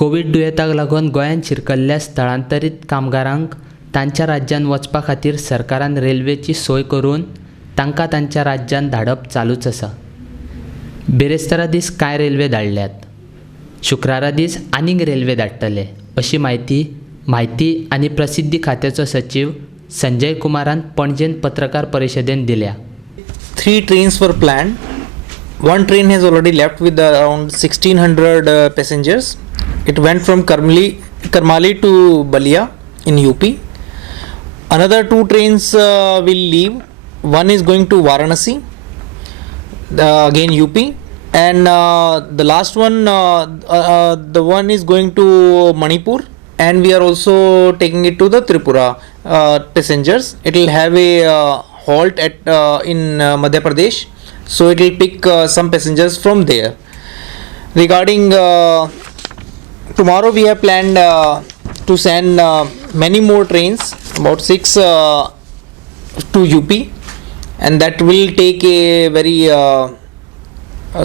Covid दुयेंताक लागून गोंयांत शिरकल्ल्या स्थळांतरीत कामगारांक तांच्या राज्यांत वचपा खातीर सरकारान रेल्वेची सोय करून तांकां तांच्या राज्यांत धाडप चालूच आसा. बिरेस्तारा दीस कांय रेल्वे धाडल्यात. शुक्रारा दीस आनीक रेल्वे धाडटले अशी माहिती आनी प्रसिद्धी खात्याचो सचीव संजय कुमारान पणजेंत पत्रकार परिशदेंत दिल्या. 3 trains were planned. One train has already left with around 1600 passengers. It went from Karmali to Balia in UP. Another 2 trains will leave. One is going to Varanasi, again UP, and the last one, the one is going to Manipur, and we are also taking it to the Tripura passengers. It will have a halt in Madhya Pradesh, so it will pick some passengers from there. Regarding tomorrow, we have planned to send many more trains, about 6 to UP, and that will take a very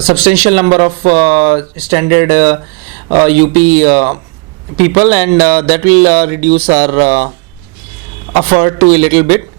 substantial number of standard UP people, and that will reduce our effort to a little bit.